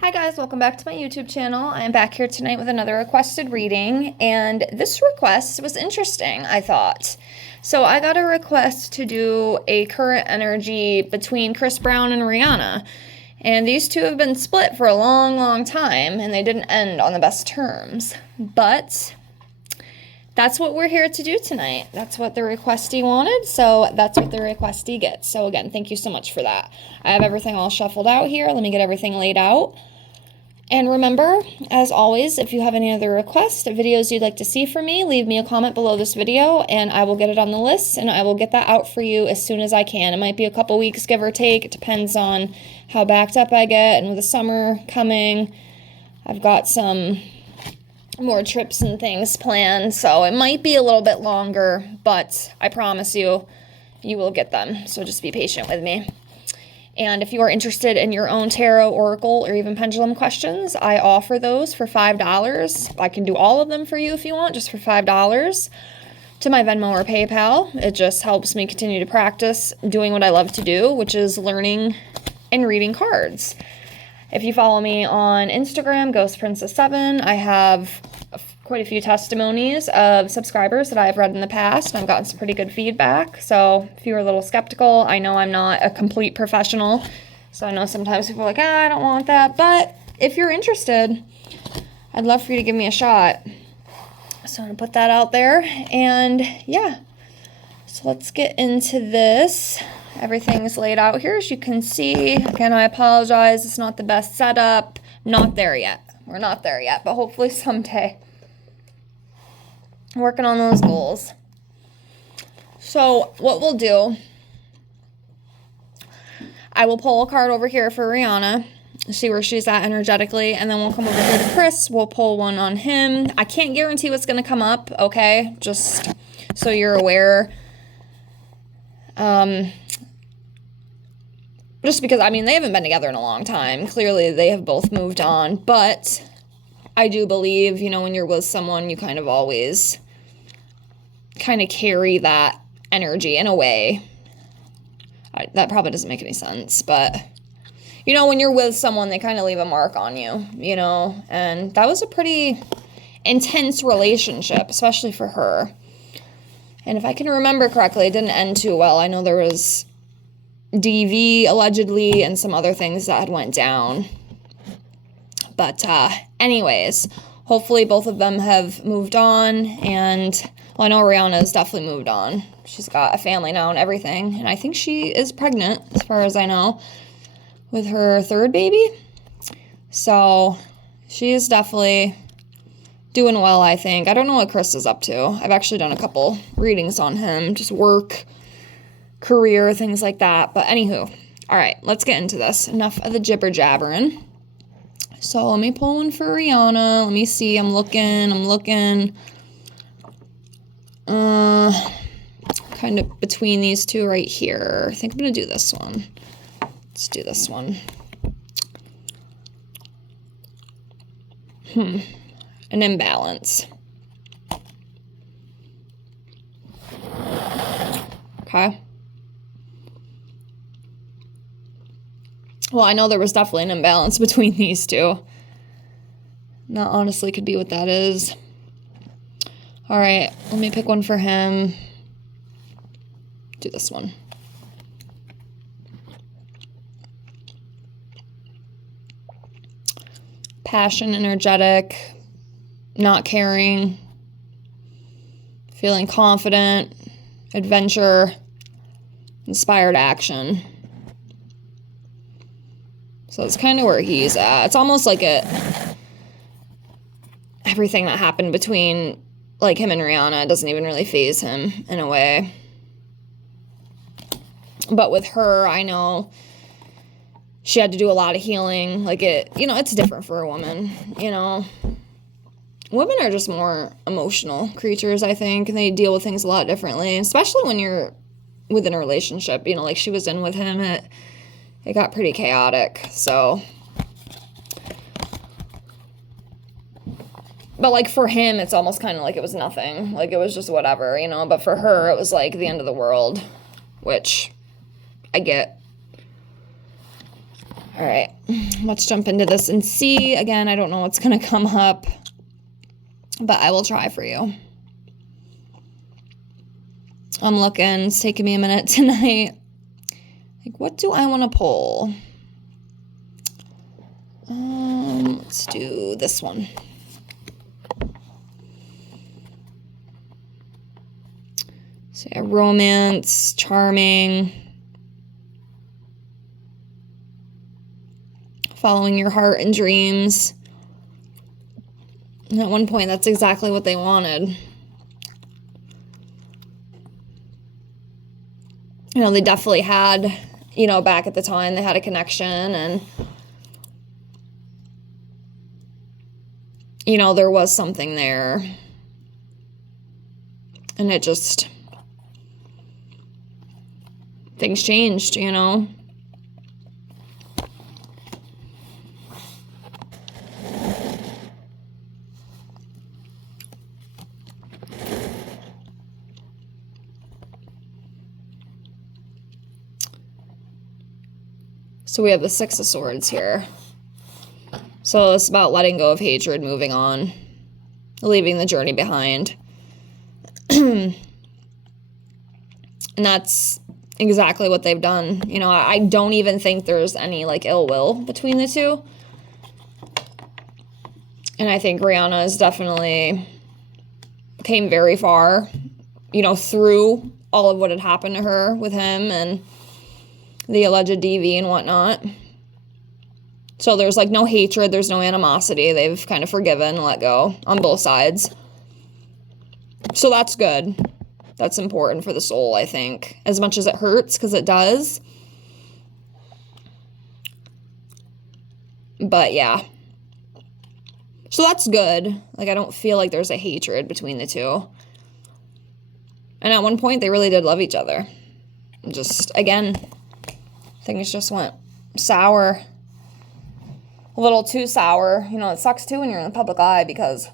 Hi guys, welcome back to my YouTube channel. I am back here tonight with another requested reading, and this request was interesting, I thought. So I got a request to do a current energy between Chris Brown and Rihanna, and these two have been split for a long, long time, and they didn't end on the best terms. But that's what we're here to do tonight. That's what the requestee wanted, so that's what the requestee gets. So again, thank you so much for that. I have everything all shuffled out here. Let me get everything laid out. And remember, as always, if you have any other requests, videos you'd like to see from me, leave me a comment below this video, and I will get it on the list, and I will get that out for you as soon as I can. It might be a couple weeks, give or take. It depends on how backed up I get, and with the summer coming, I've got some more trips and things planned, so it might be a little bit longer, but I promise you, you will get them, so just be patient with me. And if you are interested in your own tarot, oracle, or even pendulum questions, I offer those for $5. I can do all of them for you if you want, just for $5 to my Venmo or PayPal. It just helps me continue to practice doing what I love to do, which is learning and reading cards. If you follow me on Instagram, GhostPrincess7, I have quite a few testimonies of subscribers that I've read in the past, and I've gotten some pretty good feedback. So if you're a little skeptical, I know I'm not a complete professional, so I know sometimes people are like, I don't want that, but if you're interested, I'd love for you to give me a shot. So I'm gonna put that out there, and yeah, so let's get into this. Everything's laid out here, as you can see. Again, I apologize, it's not the best setup. Not there yet. We're not there yet, but hopefully someday. Working on those goals. So what we'll do, I will pull a card over here for Rihanna, see where she's at energetically, and then we'll come over here to Chris. We'll pull one on him. I can't guarantee what's going to come up, okay? Just so you're aware. Just because, I mean, they haven't been together in a long time. Clearly, they have both moved on, but I do believe, you know, when you're with someone, you kind of always kind of carry that energy in a way. That probably doesn't make any sense, but, you know, when you're with someone, they kind of leave a mark on you, you know, and that was a pretty intense relationship, especially for her. And if I can remember correctly, it didn't end too well. I know there was DV allegedly and some other things that had went down. But anyways, hopefully both of them have moved on, and well, I know Rihanna has definitely moved on. She's got a family now and everything, and I think she is pregnant, as far as I know, with her third baby. So she is definitely doing well, I think. I don't know what Chris is up to. I've actually done a couple readings on him, just work, career, things like that. But anywho, all right, let's get into this. Enough of the jibber jabbering. So let me pull one for Rihanna. Let me see. I'm looking. Kind of between these two right here. I think I'm going to do this one. Let's do this one. An imbalance. Okay. Well, I know there was definitely an imbalance between these two. That honestly could be what that is. All right, let me pick one for him. Do this one. Passion, energetic, not caring, feeling confident, adventure, inspired action. So it's kind of where he's at. It's almost like everything that happened between like him and Rihanna doesn't even really faze him in a way. But with her, I know she had to do a lot of healing. Like it's different for a woman, you know. Women are just more emotional creatures, I think, and they deal with things a lot differently, especially when you're within a relationship, you know, like she was in with him. It got pretty chaotic, so. But, like, for him, it's almost kind of like it was nothing. Like, it was just whatever, you know? But for her, it was, like, the end of the world, which I get. All right, let's jump into this and see. Again, I don't know what's going to come up, but I will try for you. I'm looking. It's taking me a minute tonight. Like, what do I want to pull? Let's do this one. So yeah, romance, charming, following your heart and dreams. And at one point, that's exactly what they wanted. You know, they definitely had, you know, back at the time, they had a connection, and, you know, there was something there. And it just, things changed, you know. So we have the Six of Swords here. So it's about letting go of hatred, moving on, leaving the journey behind. And that's exactly what they've done. You know, I don't even think there's any, like, ill will between the two. And I think Rihanna has definitely came very far, you know, through all of what had happened to her with him and the alleged DV and whatnot. So there's, like, no hatred, there's no animosity. They've kind of forgiven and let go on both sides. So that's good. That's important for the soul, I think. As much as it hurts, because it does. But yeah. So that's good. Like, I don't feel like there's a hatred between the two. And at one point, they really did love each other. Just, again, things just went sour. A little too sour. You know, it sucks too when you're in the public eye because...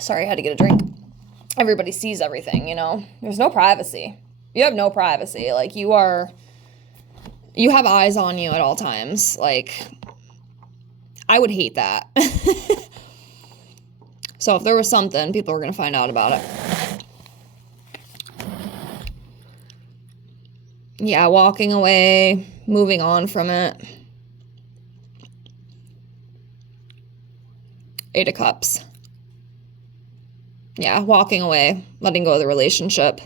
Sorry, I had to get a drink. Everybody sees everything, you know? There's no privacy. You have no privacy. Like, you have eyes on you at all times. Like, I would hate that. So if there was something, people were going to find out about it. Yeah, walking away, moving on from it. Eight of Cups. Yeah, walking away, letting go of the relationship.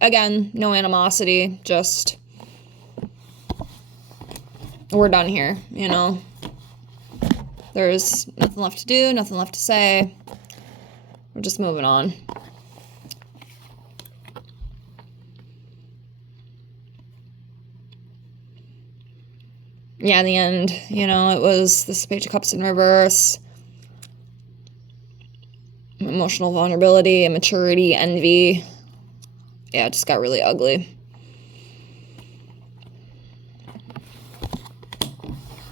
Again, no animosity, just we're done here, you know? There's nothing left to do, nothing left to say. We're just moving on. Yeah, in the end, you know, it was this Page of Cups in reverse. Emotional vulnerability, immaturity, envy. Yeah, it just got really ugly.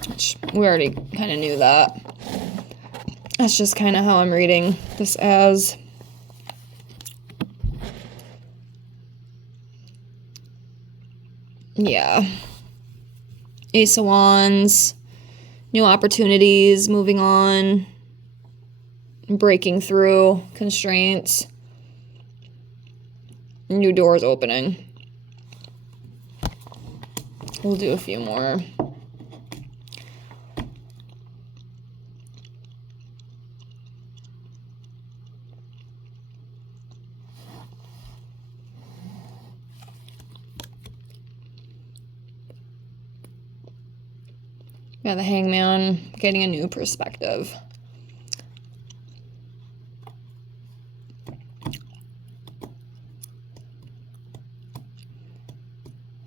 Which we already kind of knew that. That's just kind of how I'm reading this as. Yeah. Ace of Wands. New opportunities, moving on. Breaking through constraints. New doors opening. We'll do a few more. Yeah, the Hangman, getting a new perspective.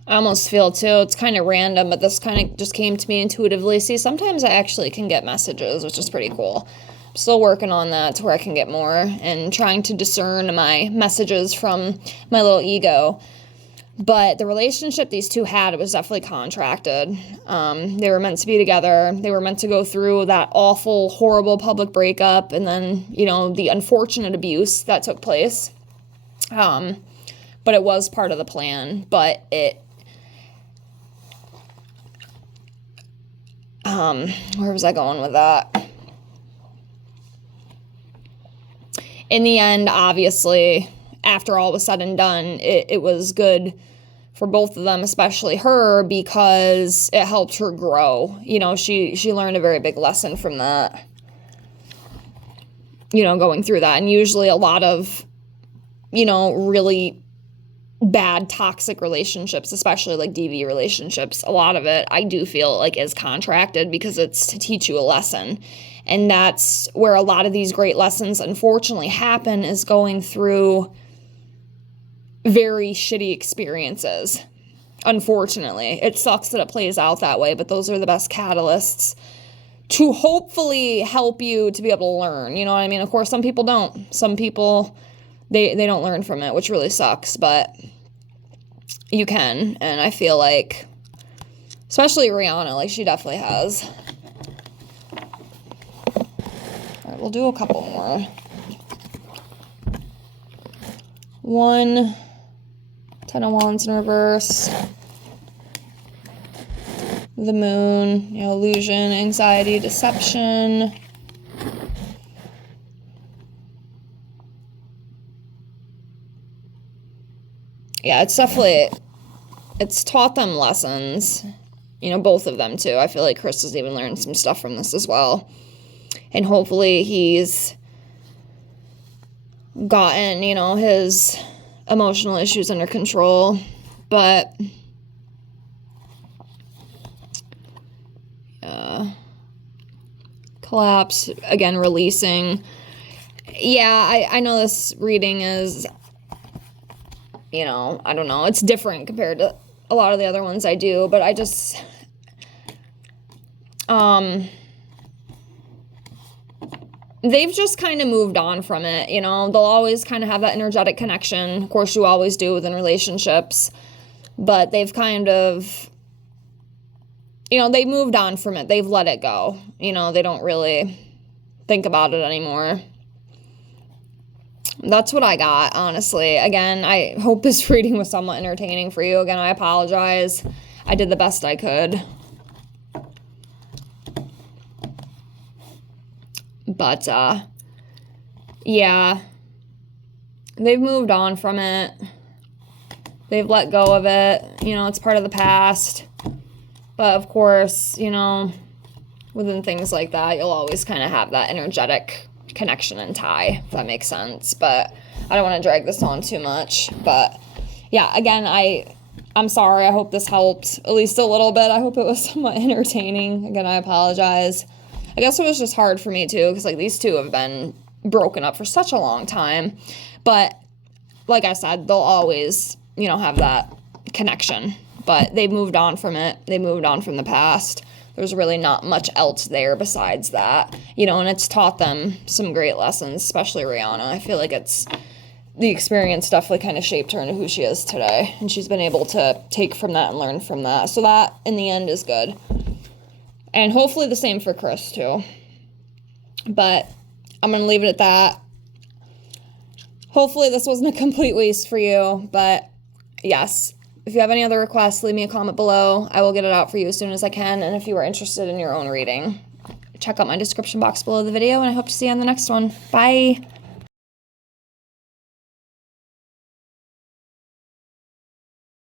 I almost feel, too, it's kind of random, but this kind of just came to me intuitively. See, sometimes I actually can get messages, which is pretty cool. I'm still working on that to where I can get more and trying to discern my messages from my little ego. But the relationship these two had, it was definitely contracted. They were meant to be together. They were meant to go through that awful, horrible public breakup and then, you know, the unfortunate abuse that took place. But it was part of the plan. But where was I going with that? In the end, obviously, after all was said and done, it was good for both of them, especially her, because it helped her grow. You know, she learned a very big lesson from that, you know, going through that. And usually a lot of, you know, really bad toxic relationships, especially like DV relationships, a lot of it I do feel like is contracted because it's to teach you a lesson. And that's where a lot of these great lessons unfortunately happen, is going through very shitty experiences. Unfortunately, it sucks that it plays out that way, but those are the best catalysts to hopefully help you to be able to learn. You know what I mean? Of course, some people don't. Some people, they don't learn from it, which really sucks, but you can. And I feel like, especially Rihanna, like she definitely has. All right, we'll do a couple more. 1, 10 of Wands in reverse. The Moon, you know, illusion, anxiety, deception. Yeah, it's definitely, it's taught them lessons, you know, both of them too. I feel like Chris has even learned some stuff from this as well. And hopefully he's gotten, you know, his emotional issues under control. But collapse, again, releasing. Yeah, I know this reading is, you know, I don't know, it's different compared to a lot of the other ones I do, but I just, they've just kind of moved on from it, you know. They'll always kind of have that energetic connection. Of course, you always do within relationships, but they've kind of, you know, they moved on from it. They've let it go. You know, they don't really think about it anymore. That's what I got, honestly. Again, I hope this reading was somewhat entertaining for you. Again, I apologize. I did the best I could. But, yeah. They've moved on from it. They've let go of it. You know, it's part of the past. But, of course, you know, within things like that, you'll always kind of have that energetic connection and tie, if that makes sense. But I don't want to drag this on too much. But, yeah, again, I'm sorry. I hope this helped at least a little bit. I hope it was somewhat entertaining. Again, I apologize. I guess it was just hard for me, too, because, like, these two have been broken up for such a long time. But, like I said, they'll always, you know, have that connection. But they've moved on from it. They moved on from the past. There's really not much else there besides that, you know, and it's taught them some great lessons, especially Rihanna. I feel like it's, the experience definitely kind of shaped her into who she is today, and she's been able to take from that and learn from that. So that, in the end, is good. And hopefully the same for Chris, too. But I'm going to leave it at that. Hopefully this wasn't a complete waste for you, but yes. If you have any other requests, leave me a comment below. I will get it out for you as soon as I can. And if you are interested in your own reading, check out my description box below the video, and I hope to see you on the next one. Bye.